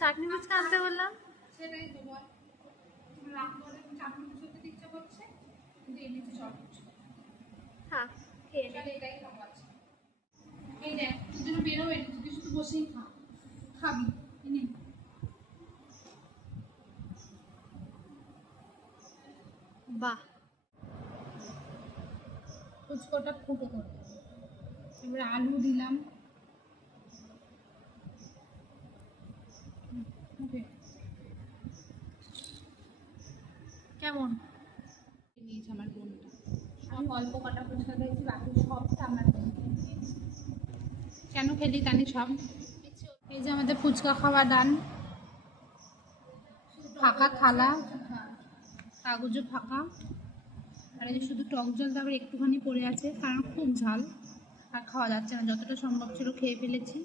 চাটনি ফুচকা আনতে বললাম, সেটাই তো বল। রামপুরে চাটনি ফুচকা খেতে ইচ্ছা করছে, কিন্তু এনেছি চট ফুচকা। হ্যাঁ খেয়ে নে। তাহলে এটাই খাবো আজকে। এই দেখ, তোর জন্য বেরো এনেছি, তুই শুধু বসেই খা। খাবি এনে। বাহ, ফুচকাটা ফুটো করে এবার আলু দিলাম। ওকে, কেমন? নিয়েছে আমার বোনটা। আমি অল্প কটা ফুচকা খেয়েছি, বাকি সবটা আমার বোন নিয়েছে। কেন খেলি জানি সব। এই যে আমাদের ফুচকা খাওয়া দান, ফাঁকা থালা, কাগজও ফাঁকা, আর এই যে শুধু টক জল তারপর একটুখানি পড়ে আছে, কারণ খুব ঝাল আর খাওয়া যাচ্ছে না, যতটা সম্ভব ছিল খেয়ে ফেলেছি।